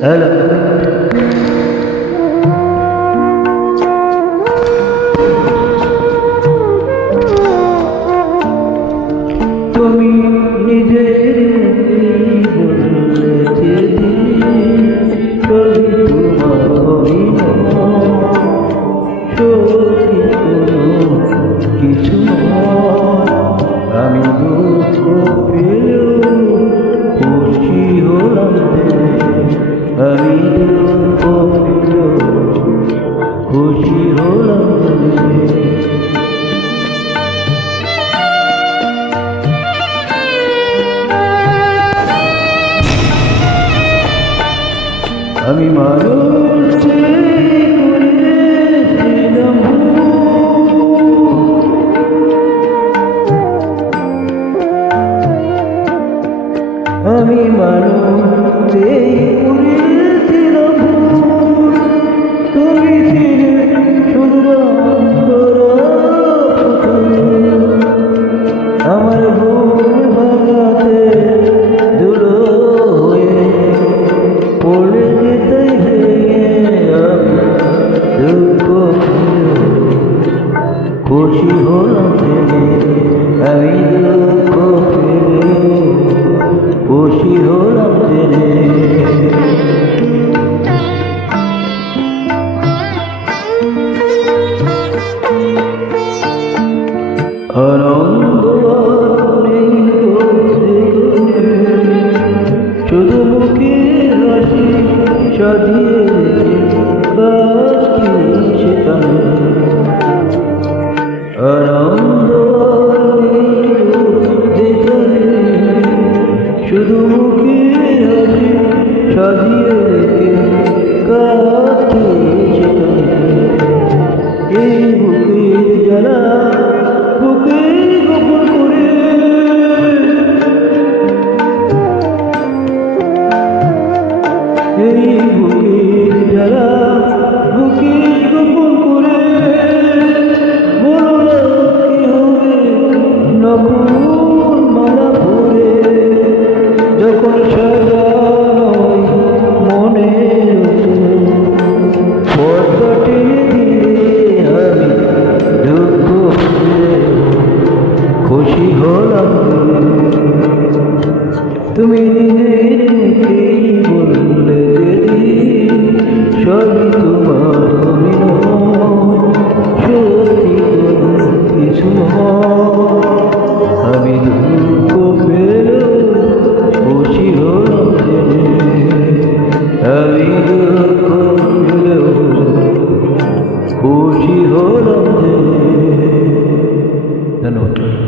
hello, তুমি নিজের বললে তোমার সত্যি কিছু আমি দুঃখ পেলেও খুশি হলাম আমি দুঃখ পেলেও খুশি হলাম আমি মানুষ আমি মানুষ তুমি শুধু আমার ভুল ভাঙাতে ধুলো হয়ে পড়ে যেতে দুঃখ খুশি হলাম আমি দুঃখ খুশি হলাম আনন্দ শুধু মুখে হাসি সাজিয়ে বাস কি সেখানে আনন্দ শুধু মুখে হাসি সাজিয়ে রেখে কাজ কি সেখানে এই বুকের জ্বালা বুকে গোপন করে এই বুকের জ্বালা বুকে গোপন করে বলো কি হবে নকুল মালা পরে যখন সাজানোই মনে পর্দা টেনে দিয়ে আমি দুঃখ খুশি হলাম তুমি নিজের মুখেই বললে সবই তোমার সত্যি কিছু আমি দুঃখ পেলেও খুশি হলাম আমি